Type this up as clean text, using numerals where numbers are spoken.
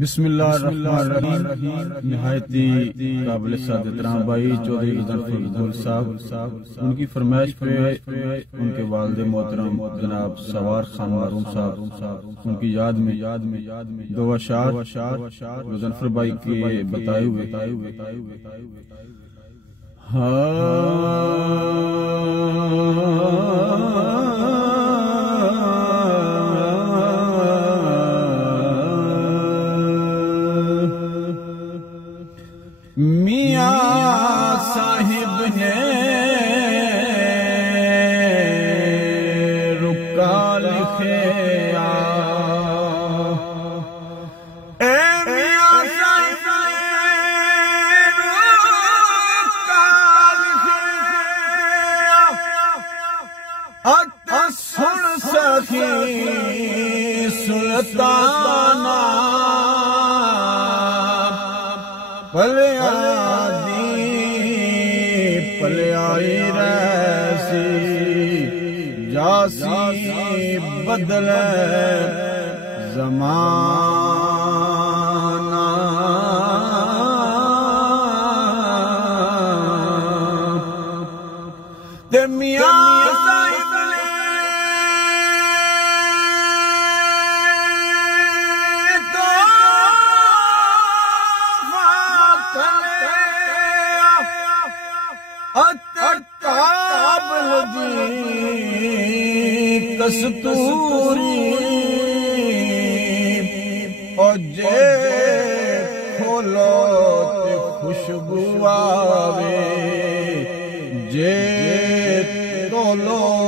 بسم اللہ الرحمن الرحیم۔ نہایتی قابل سعادت رام بھائی چودھری ظفر صاحب، ان کی فرمائش پہ ان کے والد محترم جناب سوار خان معروم صاحب ان کی یاد میں دو اشعار ظفر بھائی کے بتائے ہوئے میاں صاحب نے رکا لکھے اے میاں صاحب نے رکا لکھے ات سن سخی سلطانہ پلیائی ریسی جاسی بدل زمانہ تے میاں کستوری اور جے کھولو تے خوشبو آوے جے تولو